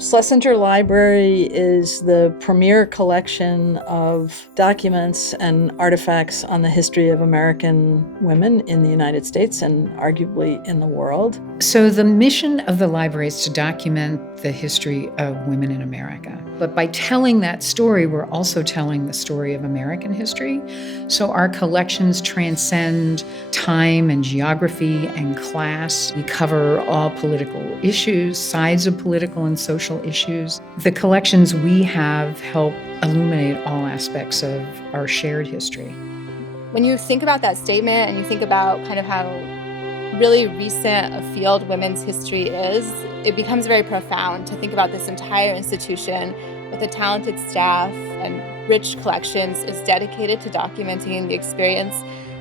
Schlesinger Library is the premier collection of documents and artifacts on the history of American women in the United States and arguably in the world. So the mission of the library is to document the history of women in America. But by telling that story, we're also telling the story of American history. So our collections transcend time and geography and class. We cover all political issues, sides of political and social issues. The collections we have help illuminate all aspects of our shared history. When you think about that statement and you think about kind of how really recent a field women's history is, it becomes very profound to think about this entire institution with a talented staff and rich collections is dedicated to documenting the experience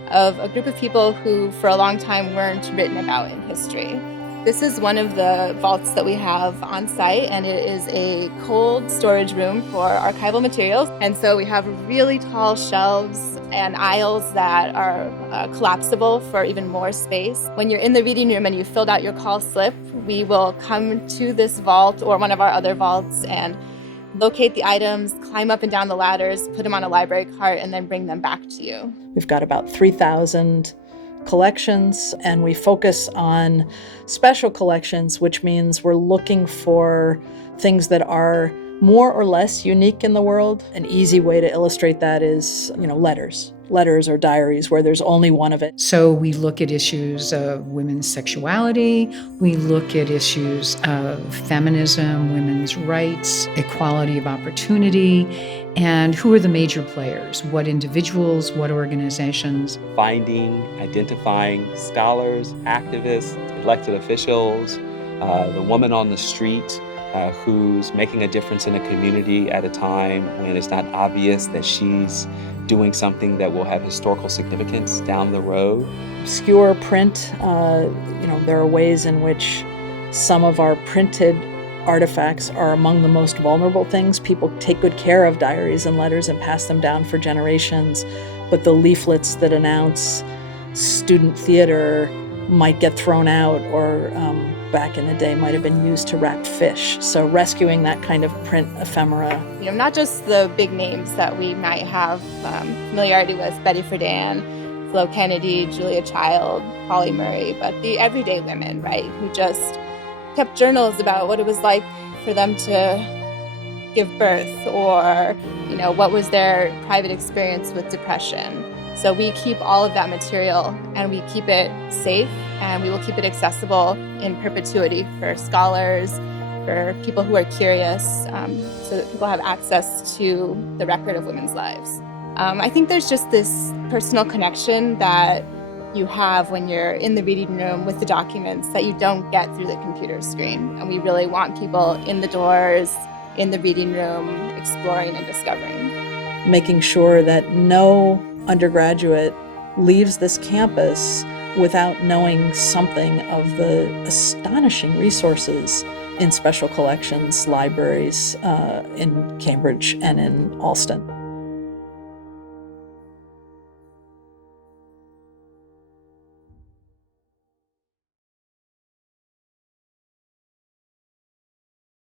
of a group of people who for a long time weren't written about in history. This is one of the vaults that we have on site, and it is a cold storage room for archival materials. And so we have really tall shelves and aisles that are collapsible for even more space. When you're in the reading room and you filled out your call slip, we will come to this vault or one of our other vaults and locate the items, climb up and down the ladders, put them on a library cart, and then bring them back to you. We've got about 3,000 collections, and we focus on special collections, which means we're looking for things that are more or less unique in the world. An easy way to illustrate that is, letters or diaries where there's only one of it. So we look at issues of women's sexuality, we look at issues of feminism, women's rights, equality of opportunity, and who are the major players, what individuals, what organizations. Finding, identifying scholars, activists, elected officials, the woman on the street who's making a difference in a community at a time when it's not obvious that she's doing something that will have historical significance down the road. Obscure print, there are ways in which some of our printed artifacts are among the most vulnerable things. People take good care of diaries and letters and pass them down for generations, but the leaflets that announce student theater might get thrown out or back in the day might have been used to wrap fish. So rescuing that kind of print ephemera. Not just the big names that we might have familiarity with, Betty Friedan, Flo Kennedy, Julia Child, Polly Murray, but the everyday women, right, who just kept journals about what it was like for them to give birth or, what was their private experience with depression. So we keep all of that material and we keep it safe and we will keep it accessible in perpetuity for scholars, for people who are curious, so that people have access to the record of women's lives. I think there's just this personal connection that you have when you're in the reading room with the documents that you don't get through the computer screen. And we really want people in the doors, in the reading room, exploring and discovering. Making sure that no undergraduate leaves this campus without knowing something of the astonishing resources in special collections libraries in Cambridge and in Alston.